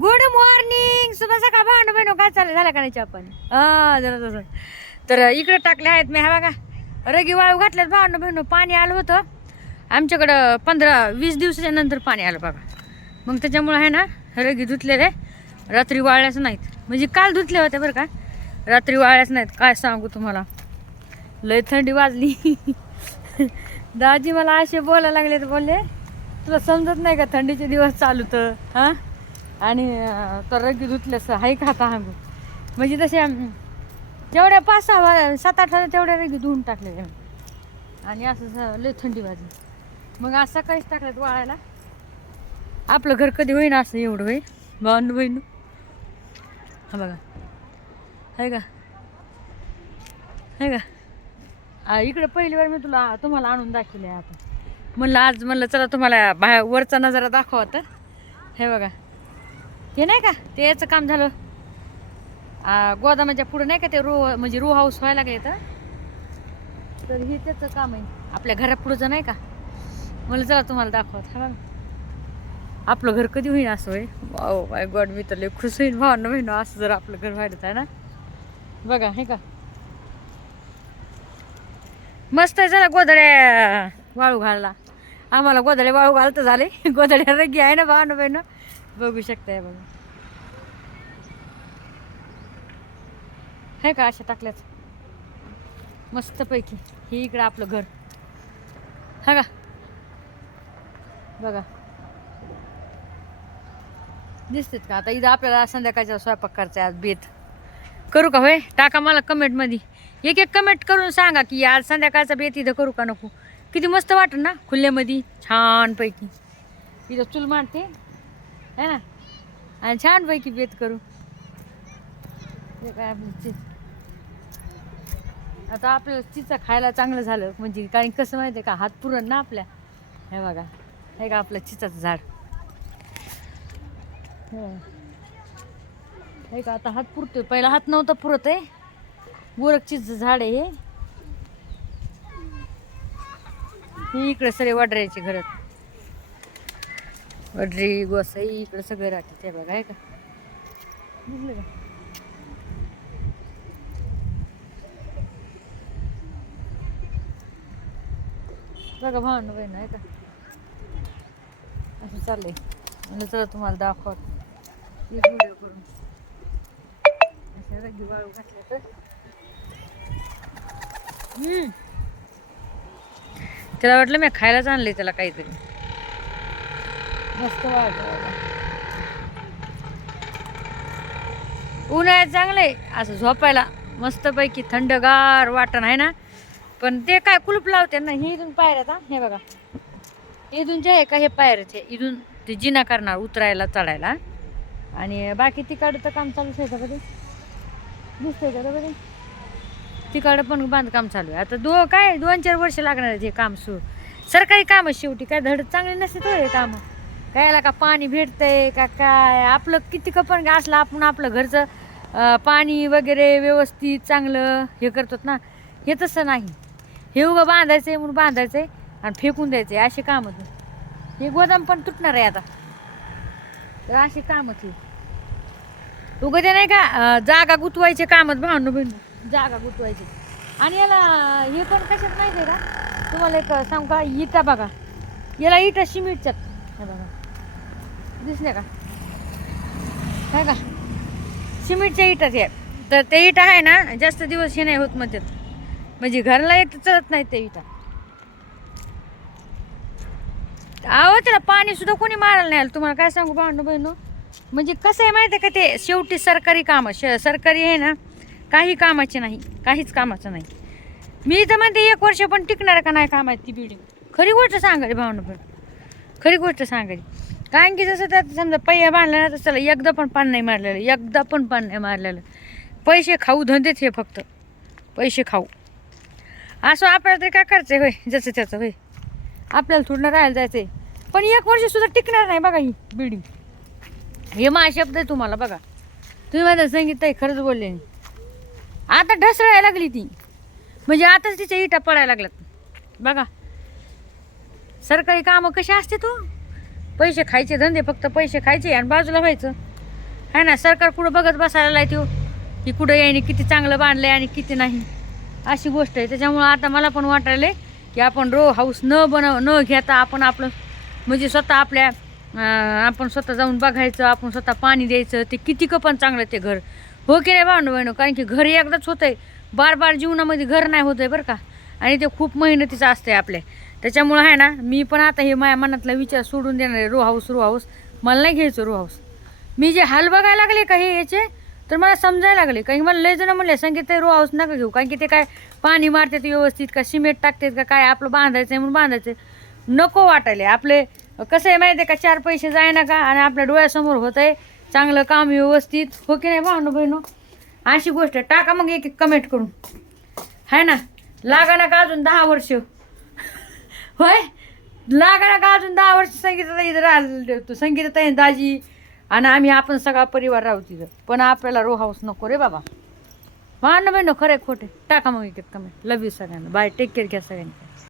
Good morning शुभ सकाळ भांड बहिण काय चाललं झालं का नाही आपण हा जरा तसं. तर इकडे टाकले आहेत मी हा बघा. रगी वाळू घातल्यात भांड बहिण पाणी आलं होतं. आमच्याकडं पंधरा वीस दिवसाच्या नंतर पाणी आलं बघा. मग त्याच्यामुळं आहे ना रगी धुतलेले रात्री वाळल्याच नाहीत. म्हणजे काल धुतले होते बरं का? रात्री वाळल्याच नाहीत. काय सांगू तुम्हाला? लय थंडी वाजली. दाजी मला असे बोलायला लागले तर बोलले तुला समजत नाही का थंडीचे दिवस चालू तर? हां? आणि अं, तर धुतल्यास हाय का आता म्हणजे तसे जेवढ्या पाच सहा वा- सात आठ वाजता तेवढ्या रगी धुवून टाकलेल्या आणि असं लय थंडी वाजली. मग आज सकाळीच टाकल्यात वाळायला. आपलं घर कधी होईन असं एवढं होई भावंड बहीण हा बघा. आहे का? आहे का? इकडं इकडे पहिली वेळ मी तुला तुम्हाला आणून दाखवले आता. म्हणलं आज म्हणलं चला तुम्हाला बाहेर वरचा नजारा दाखवा तर हे बघा. हे नाही का? ते याचं काम झालं. गोदामाच्या पुढं नाही का ते रो म्हणजे रो हाऊस व्हायला लागले तर तर हे त्याचं काम आहे. आपल्या घरापुढंचं नाही का? मला चला तुम्हाला दाखवत. हा. आपलं घर कधी होईन असं होय? भाऊ माय गॉड मी तर लय खुश होईन. भावांना बहिण असं जर आपलं घर व्हायला आहे ना? बघा हे का? मस्त आहे चला गोदड्या वाळू घालला. आम्हाला गोदड्या वाळू घालतं झाले. गोदड्या रगी आहे ना भावांना बहिण? बघू शकताय बघा. हे का अशा टाकल्याच मस्तपैकी. हे इकडं आपलं घर. हा का? बघा. दिसतेत का? आता इथं आपल्याला संध्याकाळचा स्वयंपाक करायचा आहे आज बेत. करू का होय? टाका मला कमेंटमध्ये. एक एक कमेंट करून सांगा की आज संध्याकाळचा बेत इथं करू का नको? किती मस्त वाटत ना खुल्यामध्ये छानपैकी. इथं चूल मांडते. है ना? आणि छानपैकी बेत करू. काय आपलं चीज? आता आपल्याला चिचा खायला चांगलं झालं. म्हणजे कारण कसं माहिती आहे का? हात पुरण ना आपल्या. हे बघा. हे का आपलं चिचाचं झाड. हो. हे. का आता हात पुरतोय. पहिला हात नव्हता पुरत आहे. गोरखचीच झाड आहे हे. इकडे सगळे वडऱ्याचे घरात. वडरी गोसाई इकडे सगळे राहते ते बघा आहे का? दिसलं का? बघा भावना बहीण आहे का? असं चाललंय. म्हणजे चला तुम्हाला दाखवत. एक व्हिडिओ करून. अशा वाळू घातल्या तर. त्याला वाटलं मी खायलाच आणलंय त्याला काहीतरी. मस्त वाळत उन्हाळ्यात आहे असं झोपायला मस्तपैकी थंडगार वाटण आहे ना. पण ते काय कुलूप लावते ना हे इथून पायऱ्यात हे बघा. इथून जे आहे का हे पायऱ्यात आहे इथून ते जिना करणार उतरायला चढायला. आणि बाकी तिकडं तर काम चालूच आहे का बरे दिसतंय का बरे तिकडं पण बांधकाम चालू आहे. आता दो काय दोन चार वर्ष लागणार आहेत हे काम सुरू. सरकारी कामं शेवटी काय धड चांगले नसते तो हे कामं. कायला का पाणी भेटतंय का काय? आपलं किती पण असलं आपण आपलं घरचं पाणी वगैरे व्यवस्थित चांगलं हे करतात ना. हे तसं नाही. हे उगं बांधायचं आहे म्हणून बांधायचं आहे आणि फेकून द्यायचं आहे असे कामं हे गोदाम पण तुटणार आहे आता. तर असे कामच ते उगं ते नाही का जागा गुतवायचे कामत भांडू बहिण जागा गुतवायचे. आणि याला हे पण कशात माहिती आहे का? तुम्हाला एक सांगू का? इटा बघा. याला इटा शिमिटच्यात हे बघा. दिसले का? काय का सिमेंटच्या इटाच आहे तर ते इटा आहे ना जास्त दिवस हे नाही होत म्हणतात. म्हणजे घरला एक चलत नाही ते इटा. आहो त्याला पाणी सुद्धा कोणी मारायला नाही आलं. तुम्हाला काय सांगू भांडू बहिणू? म्हणजे कसं आहे माहिती आहे का ते? शेवटी सरकारी कामं. श सरकारी आहे ना काही कामाचे नाही. काहीच कामाचं नाही. मी तर म्हणते एक वर्ष पण टिकणार का नाही कामाची ती बिल्डिंग खरी गोष्ट सांगायची भावना पण खरी गोष्ट सांगायची. कारण की जसं त्यात समजा पहिया बांधला ना तसं त्याला एकदा पण पान नाही मारलेलं एकदा पण पान नाही मारलेलं. पैसे खाऊ धंदेच हे फक्त. पैसे खाऊ. असं आपल्याला तरी काय करायचं होय? जसं त्याचं होय. आपल्याला थोडं राहायला जायचं आहे पण एक वर्ष सुद्धा टिकणार नाही बघा ही बिल्डिंग. हे मा शब्द आहे तुम्हाला बघा. तुम्ही माझं संगीत आहे खरंच बोलले आता ढसळायला लागली ती. म्हणजे आताच तिच्या इटा पडायला लागल्यात. बघा. सरकारी कामं कशी असते तू? पैसे खायचे धंदे फक्त पैसे खायचे आणि बाजूला व्हायचं. आहे ना सरकार कुठं बघत बसायला लायतो की कुठं यायने किती चांगलं बांधलं आणि किती नाही. अशी गोष्ट आहे. त्याच्यामुळं आता मला पण वाटायलंय की आपण रो हाऊस न बनव न घेता आपण आपलं म्हणजे स्वतः आपल्या आपण स्वतः जाऊन बघायचं आपण स्वतः पाणी द्यायचं ते किती पण चांगलं ते घर. हो की नाही भावनं बहिणं कारण की घर एकदाच होतंय. बार बार जीवनामध्ये घर नाही होतंय बरं का. आणि ते खूप मेहनतीचं असतंय आपल्या त्याच्यामुळं आहे ना मी पण आता हे माझ्या मनातला विचार सोडून देणार आहे. रो हाऊस रो हाऊस मला नाही घ्यायचं रो हाऊस मी जे हाल बघायला लागले काही याचे तर मला समजायला लागले. काही मला लय जण म्हणले संगीत रो हाऊस नका घेऊ. कारण की ते काय पाणी मारतात व्यवस्थित का सिमेंट टाकतात का काय आपलं बांधायचं आहे म्हणून बांधायचं नको वाटायले. आपले कसं आहे माहिती आहे का चार पैसे जाय ना का आणि आपल्या डोळ्यासमोर होत आहे चांगलं काम व्यवस्थित. हो की नाही भावनो बहिणू? अशी गोष्ट आहे. टाका मग एक एक कमेंट करून. है ना? लागा ना का अजून दहा वर्ष? होय? लागा ना का अजून दहा वर्ष संगीताताई इथं राहिलं संगीताताई दाजी आणि आम्ही आपण सगळा परिवार राहू तिथं. पण आपल्याला रो हाऊस नको रे बाबा. मान बहिणो खरे खोटे टाका मग एक कमी कमेंट. लव यू सगळ्यांना. बाय टेक केअर घ्या सगळ्यांनी.